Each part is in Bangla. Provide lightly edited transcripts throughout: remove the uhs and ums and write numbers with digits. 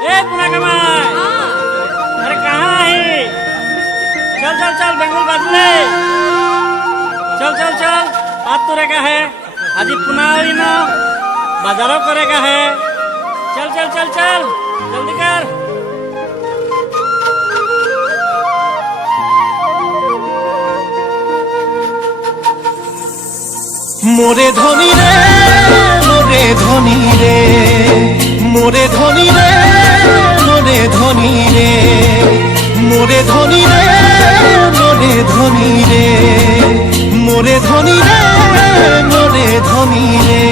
ए पुना कमाई। अरे कहाँ है? चल चल चल बेंगल बाजले। चल चल चल बात तो रेगा है आज पुना ना बाजारों करेगा है। चल चल चल चल जल्दी कर। मोरे धनी रे मोरे धनी रे मोरे धनी रे मोरे धनी रे मोरे धनी रे मोरे धनी रे मोरे धनी रे मोरे धनी रे।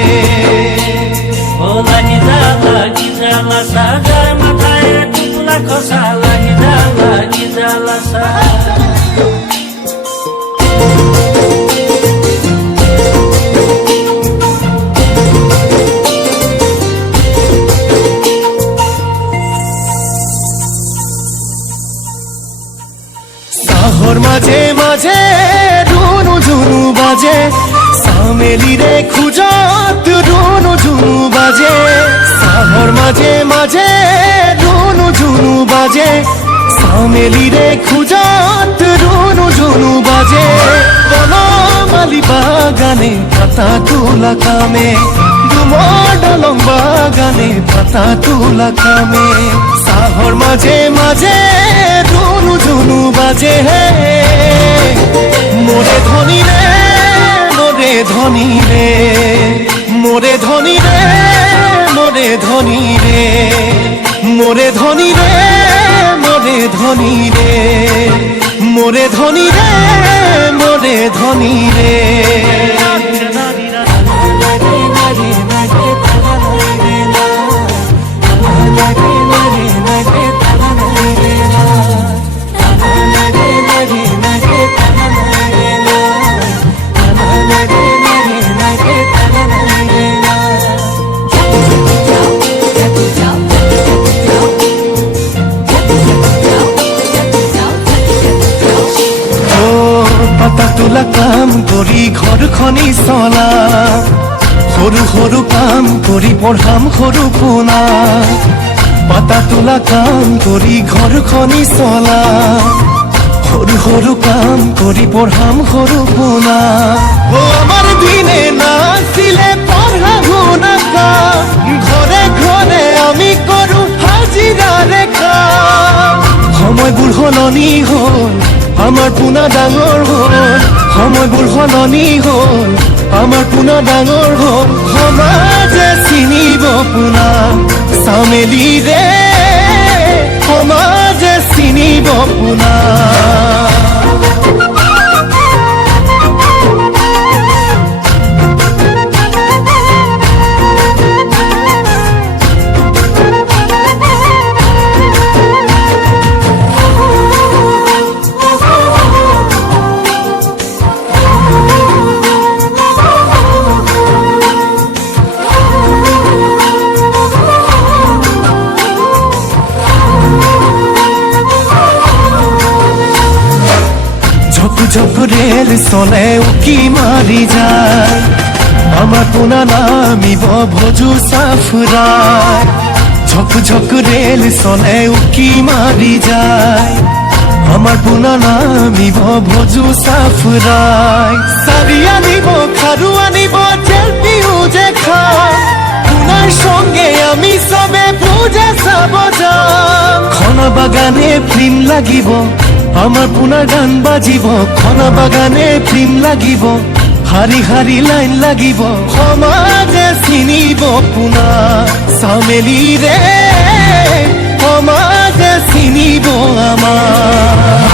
ओ lagi jala saja matanya kumpul kosa lagi jala saja. সাহর মাঝে মাঝে রুনু ঝুনু বাজে সামেলি রে খুঁজত রুনু ঝুনু বাজে সাহর মাঝে মাঝে রুনু ঝুনু বাজে সামেলি রে খুঁজত রুনু ঝুনু বাজে বনমালি বাগানে পাতা তোলা কামে ডুমডলং বাগানে পাতা তোলা কামে সাহর মাঝে মাঝে রুনু ঝুনু বাজে হে মোরে ধনী রে মোরে ধনী রে মোরে ধনী রে মোরে ধনী রে মোরে ধনী রে মোরে ধনী রে মোরে ধনী রে মোরে ধনী রে। তোলা কাম কৰি ঘৰখনি চলা সৰু সৰু কাম কৰি পঢ়াম সৰু পোনা পাতা তোলা কাম কৰি ঘৰখনি চলা সৰু সৰু কাম কৰি পঢ়াম সৰু পোনা ও আমাৰ দিনে নাছিলে পঢ়া শুনা কাম ঘৰে ঘৰে আমি কৰো হাজিৰাৰে কাম সময়বোৰ সলনি হ'ল আমার পুনা ডাঙৰ হল সময়বোৰ সলনি হল আমার পুনা ডাঙৰ হল সমাজে চিনিব পুনা চামেলি ৰে সমাজে চিনিব পুনা। ঝক রেল চলে উকি মারি যায় আমার পোনা নামিব ভজু সাফরায় ঝক ঝক রেল চলে উকি মারি যায় আমার পোনা নামিব ভজু সাফরায় সারি আনিব খারু আনিব জেলপিও যে খায় পোনার সঙ্গে আমি সবে পূজা চাব যাম খনা বাগানে ফিল্ম লাগিব আমার পুনা গান বাজিব খনা বাগানে ফিল্ম লাগিব হারি হারি লাইন লাগিব সমাজে চিনিব পুনা চামেলি রে সমাজে চিনিব আমাৰ।